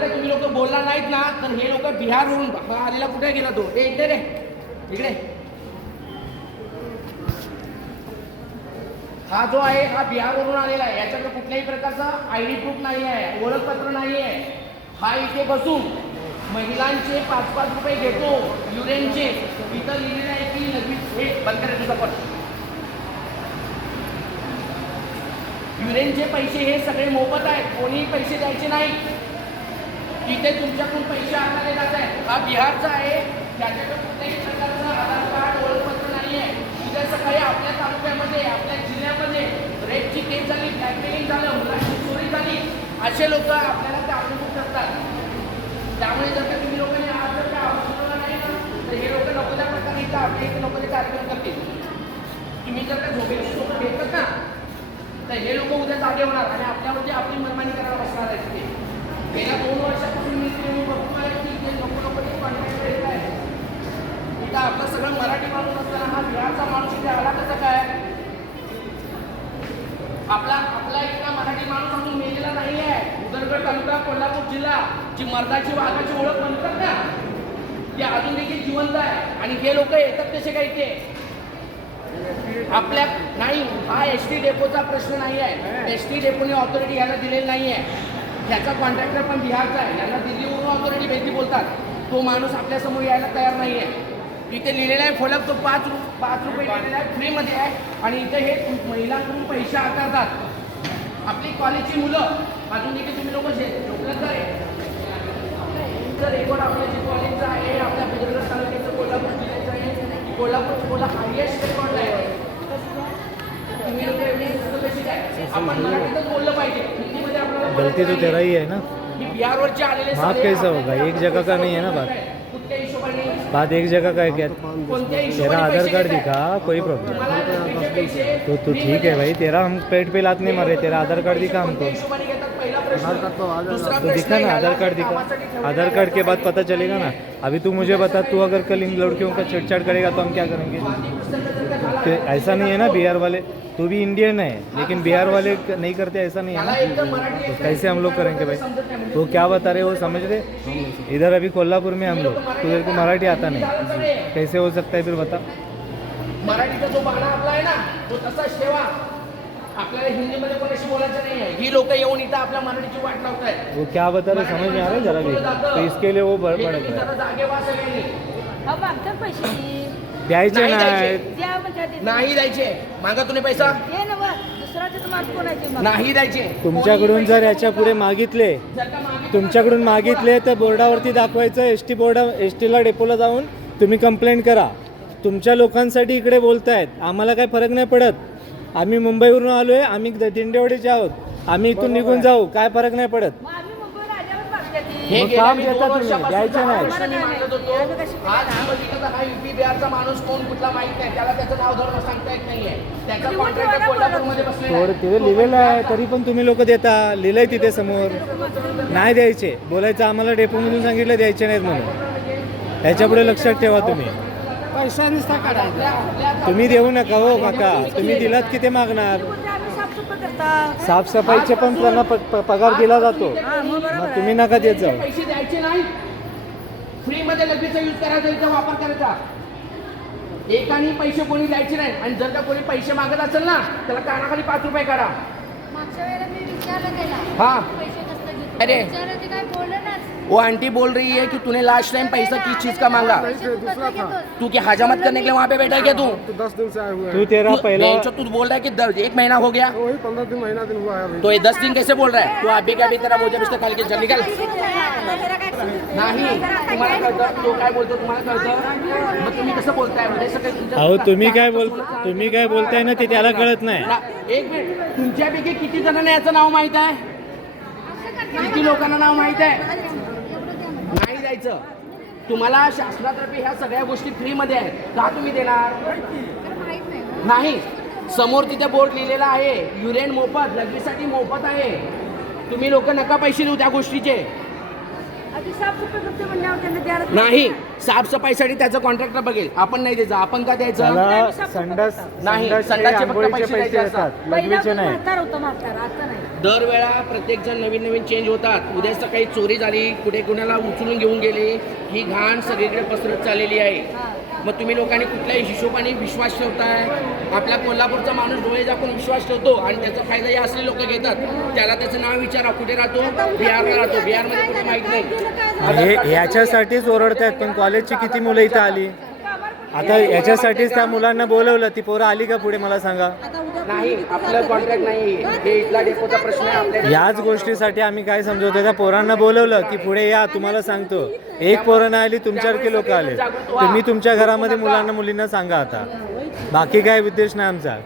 जर तुम्ही लोक बोलणार नाहीत ना तर हे लोक बिहारवरून हा आलेला कुठे गेला तो? ए इकडे रे. इकडे. हा जो आहे हा बिहारवरून आलेला आहे. याच्याकडे कुठल्याही प्रकारचा आय डी प्रूफ नाही आहे ओळखपत्र नाही आहे. हा इथे बसून महिलांचे पाच पाच रुपये घेतो युरेनचे. इथं लिहिलेलं आहे की लगेच हे बंद करायचं आपण युरेनचे पैसे हे सगळे मोफत आहेत. कोणीही पैसे द्यायचे नाही तिथे तुमच्याकडून पैसे आकारले जात आहेत हा बिहारचा आहे. त्याच्याकडे कुठल्याही प्रकारचं आधार कार्ड ओळखपत्र नाही आहे उद्या सकाळी आपल्या तालुक्यामध्ये आपल्या जिल्ह्यामध्ये रेपची केस झाली ब्लॅकमेलिंग झालं मुलांची चोरी झाली असे लोक आपल्याला ते अनुभव करतात. त्यामुळे जर का तुम्ही लोकांनी आज जर का आवडलं नाही ना तर हे लोक नको त्या प्रकारे इथं आपल्या इथे नको ते कार्यक्रम करतील. तुम्ही जर का झोपेची सोबत घेतात ना तर हे लोक उद्या जागे होणार आणि आपल्यावरती आपली मनमानी करायला बसणार आहेत ते गेल्या दोन वर्षापासून मी ते बघतोय की ते नको नको ते कॉन्ट्रॅक्ट येत आहे इथं आपलं सगळं मराठी माणूस असताना हा बिहारचा माणूस इथे आला कसा काय आपला आपला इतका मराठी माणूस अजून मेलेला नाही आहे उदरगड तालुका कोल्हापूर जिल्हा. जी मर्दाची वाघाची ओळख म्हणतात ना ते अजून देखील जिवंत आहे. आणि हे लोक येतात कसे काय ते. आपल्या नाही हा एस टी डेपोचा प्रश्न नाही आहे एस टी डेपोने ऑथॉरिटी याला दिलेली नाही आहे त्याचा कॉन्ट्रॅक्टर पण बिहारचा आहे. यांना दिल्लीवरून ऑथॉरिटी भेटी बोलतात. तो माणूस आपल्यासमोर यायला तयार नाही आहे इथे लिहिलेला आहे फलक तो पाच रु पाच रुपये लिहिलेला आहे फ्रीमध्ये आहे. आणि इथे हे महिलांकडून पैसे आकारतात. आपली कॉलेजची मुलं अजून देखील तुम्ही लोक उपलब्ध आहे जर रेकॉर्ड आपल्या जे कॉलेजचं आहे आपल्या बुजुर्ग तालुक्याचं कोल्हापूर जिल्ह्याचं आहे कोल्हापूर कोल्हा हायएस्ट रेकॉर्ड आहे. तुम्ही लोक एवढी कशी काय? आपण मराठीतच बोललं पाहिजे. हिंदीमध्ये आपल्याला गलती तो. तेरा ही है ना. बिहारवरचे आलेले साले कैसा होगा? एक जगह का नहीं है ना बात? बात एक जगह का है क्या तेरा आधार कार्ड? दिखा कोई प्रॉब्लम तो तो ठीक है भाई तेरा हम पेट पे लात नहीं मार रहे तेरा आधार कार्ड दिखा हमको। तो दिखा ना आधार कार्ड दिखा। आधार कार्ड के बाद पता चलेगा ना। अभी तू मुझे बता तू अगर कल इन लड़कियों का छेड़छाड़ करेगा तो हम क्या करेंगे? तो ऐसा नहीं है ना बिहार वाले। तू भी इंडियन है लेकिन बिहार वाले नहीं करते ऐसा नहीं है ना। तो कैसे हम लोग करेंगे भाई. तो क्या बता रहे हो समझ रहे? इधर अभी कोल्हापुर में हम लोग तो तेरे को मराठी आता नहीं। कैसे हो सकता है फिर बता? मराठीचा जो बाणा आपला आहे ना तो तसाच ठेवा आपल्याला हिंदीमध्ये कोणाशी बोलायचं नाही आहे. ही लोक येऊन इथं आपल्या मराठीची वाट लावत आहेत वो क्या बता रहे समझ में आ रहा है जरा भी। तो इसके लिए वो बड़ हे जरा जागे व्हा सगळ्यांनी अहो मागतात पैसे. है द्यायचे नाही नाही द्यायचे. द्या म्हणजे देते. नाही द्यायचे मागा तुम्ही पैसा ना बा, दुसऱ्याचे तर माग कोणाचे मग? नाही द्यायचे तुमच्याकडून जर याच्यापुढे मागितले तुमच्याकडून मागितले तर बोर्डावरती दाखवायचं एस टी बोर्डा एस टीला डेपोला जाऊन तुम्ही कंप्लेंट करा तुमच्या लोकांसाठी इकडे बोलतायत आम्हाला काही फरक नाही पडत आम्ही मुंबईवरून आलो आहे आम्ही द- दिंडेवाडीचे आहोत आम्ही इथून निघून जाऊ काय फरक नाही पडत मग आम्ही मुंबईला आल्यावर मागतात ती. हे मग गेल्या काम मी देता दोन तुम्ही, वर्षापासून द्यायचं नाही. दहा वर्षांनी मागत होतो. आज मी बघितलं तर हा युपी बिहारचा माणूस कोण कुठला माहीत नाही त्याला त्याचं नाव धरून सांगता येत नाहीये. त्याचा किंवा कॉन्ट्रॅक्ट कोल्हापूरमध्ये बसलेला थोडं. तिथे लिहिलेलं आहे तरी पण तुम्ही लोक देता. लिहिलंय तिथे समोर. नाही द्यायचे. बोलायचं आम्हाला डेपोमधून सांगितलं द्यायचे नाहीत म्हणून. याच्यापुढे लक्षात ठेवा तुम्ही. पैसा नुसता काढायचा आपल्या- आपल्या- तुम्ही देऊ नका हो काका. तुम्ही दिलात मागणार? आम्ही साफसफाई करतात. साफसफाईचे पण त्यांना प- प- पगार दिला जातो. हा, मग तुम्ही नका देत जाऊ. पैसे द्यायचे नाही फ्री मध्ये लगेच यूज करायचा याचा वापर करायचा. एकाने पैसे कोणी द्यायचे नाही आणि जर का कोणी पैसे मागत असेल ना त्याला कानाखाली पाच रुपये काढा मागच्या वेळेला मी विचारलं त्याला हाँ. पैसे कसं घेतो? अरे. विचारलं ते काय बोललं नाच वो आंटी बोल रही है कि तूने लास्ट टाइम पैसा किस चीज का मांगा? तू क्या हजामत करने के लिए वहाँ पे बैठा है क्या तू? तो दस दिन से आए हुए तू हैं तेरा पहिला तू बोल रहा है कि दस- एक महीना हो गया। वही पंद्रह दिन महीना दिन हुआ है अभी। तो ये दस दिन कैसे बोल रहा है? तू अभी का अभी तेरा बोझा बिस्तर खाली के चल निकल नाही तुम्हाला कळतं तो काय बोलतो तुम्हाला कळतं मग तुम्ही कसं बोलताय? म्हणजे अहो तुम्ही काय बोल तुम्ही काय बोलताय ना ते त्याला कळत नाही. एक मिनिट. तुमच्यापैकी किती जणांना याचं नाव माहीत आहे? किती लोकांना नाव माहीत आहे? नाही द्यायचं तुम्हाला शासनातर्फे ह्या सगळ्या गोष्टी फ्रीमध्ये आहेत. का तुम्ही देणार? नाही. नाही समोर तिथे बोर्ड लिहिलेला आहे युरेन मोफत लग्नीसाठी मोफत आहे. तुम्ही लोक नका पैसे देऊ त्या गोष्टीचे. नाही साफसफाईसाठी त्याचं कॉन्ट्रॅक्टर बघेल. आपण नाही द्यायचं. आपण का द्यायचं? त्याला संडास नाही, संडासचे संडासचे फक्त आंघोळीचे पैसे पैसे द्यायचे येतात. असतात. नाही. दरवेळा प्रत्येक जण नवीन नवीन चेंज होतात. उद्या सकाळी चोरी झाली कुठे कुणाला उचलून घेऊन गेले ही घाण सगळीकडे पसरत चाललेली आहे. मग तुम्ही लोकांनी कुठल्याही हिशोबाने विश्वास ठेवताय? आपल्या कोल्हापूरचा माणूस डोळे झाकून विश्वास ठेवतो आणि त्याचा फायदा हे असले लोक घेतात त्याला त्याचं नाव विचारा कुठे राहतो? बिहारला राहतो. बिहारमध्ये कुठे माहीत नाही. हे ह्याच्यासाठीच ओरडतायत पण कॉलेजची किती मुलं इथं आली? आता याच्यासाठीच त्या मुलांना बोलवलं. ती पोरं आली का पुढे मला सांगा. नाही आपलं कॉन्ट्रॅक्ट नाही. हे इथला डेपोचा प्रश्न आहे आपल्या याच गोष्टीसाठी आम्ही काय समजवतो त्या पोरांना बोलवलं की पुढे या तुम्हाला सांगतो. एक पोरं नाही आली तुमच्यासारखे लोक आले? तुम्ही तुमच्या घरामध्ये मुलांना मुलींना सांगा आता. बाकी काय उद्देश नाही आमचा.